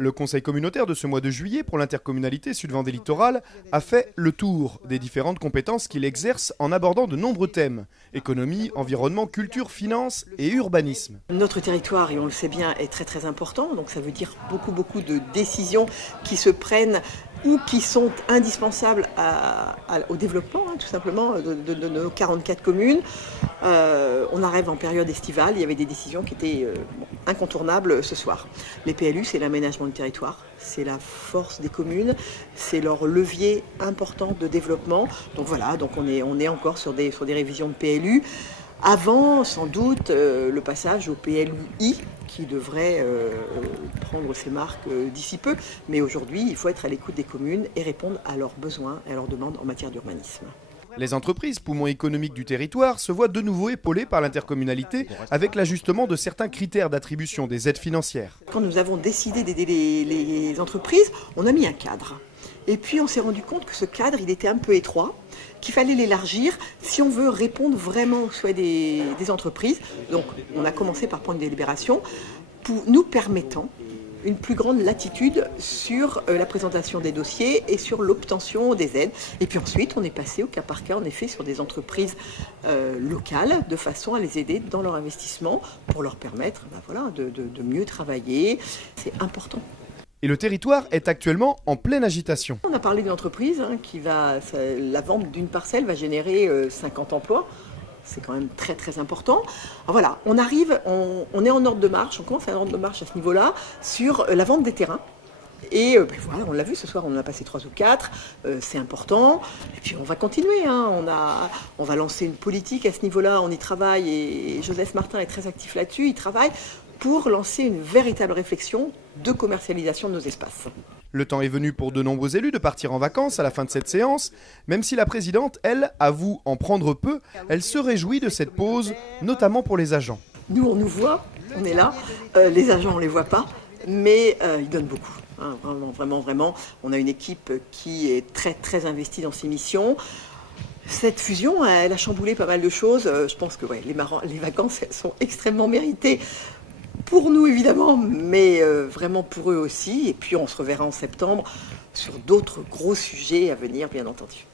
Le conseil communautaire de ce mois de juillet pour l'intercommunalité Sud-Vendée Littoral a fait le tour des différentes compétences qu'il exerce en abordant de nombreux thèmes. Économie, environnement, culture, finance et urbanisme. Notre territoire, et on le sait bien, est très très important, donc ça veut dire beaucoup de décisions qui se prennent ou qui sont indispensables au développement, tout simplement, de nos 44 communes. On arrive en période estivale, il y avait des décisions qui étaient incontournables ce soir. Les PLU, c'est l'aménagement du territoire, c'est la force des communes, c'est leur levier important de développement. Donc voilà, donc on est encore sur des révisions de PLU. Avant, sans doute, le passage au PLUI qui devrait prendre ses marques d'ici peu. Mais aujourd'hui, il faut être à l'écoute des communes et répondre à leurs besoins et à leurs demandes en matière d'urbanisme. Les entreprises, poumons économiques du territoire, se voient de nouveau épaulées par l'intercommunalité avec l'ajustement de certains critères d'attribution des aides financières. Quand nous avons décidé d'aider les entreprises, on a mis un cadre. Et puis on s'est rendu compte que ce cadre, il était un peu étroit, qu'il fallait l'élargir si on veut répondre vraiment aux souhaits des entreprises. Donc on a commencé par prendre une délibération pour nous permettant une plus grande latitude sur la présentation des dossiers et sur l'obtention des aides. Et puis ensuite, on est passé au cas par cas, en effet, sur des entreprises locales, de façon à les aider dans leur investissement pour leur permettre de mieux travailler. C'est important. Et le territoire est actuellement en pleine agitation. On a parlé d'une entreprise la vente d'une parcelle va générer 50 emplois. C'est quand même très très important. Alors voilà, on est en ordre de marche, on commence à un ordre de marche à ce niveau-là sur la vente des terrains. Et voilà, on l'a vu ce soir, on en a passé 3 ou 4, c'est important. Et puis on va continuer, on va lancer une politique à ce niveau-là, on y travaille et Joseph Martin est très actif là-dessus, il travaille pour lancer une véritable réflexion de commercialisation de nos espaces. Le temps est venu pour de nombreux élus de partir en vacances à la fin de cette séance. Même si la présidente, elle, avoue en prendre peu, elle se réjouit de cette pause, notamment pour les agents. Nous, on nous voit, on est là. Les agents, on ne les voit pas, mais ils donnent beaucoup. Vraiment. On a une équipe qui est très, très investie dans ses missions. Cette fusion, elle a chamboulé pas mal de choses. Je pense que les vacances, elles sont extrêmement méritées. Pour nous évidemment, mais vraiment pour eux aussi. Et puis on se reverra en septembre sur d'autres gros sujets à venir, bien entendu.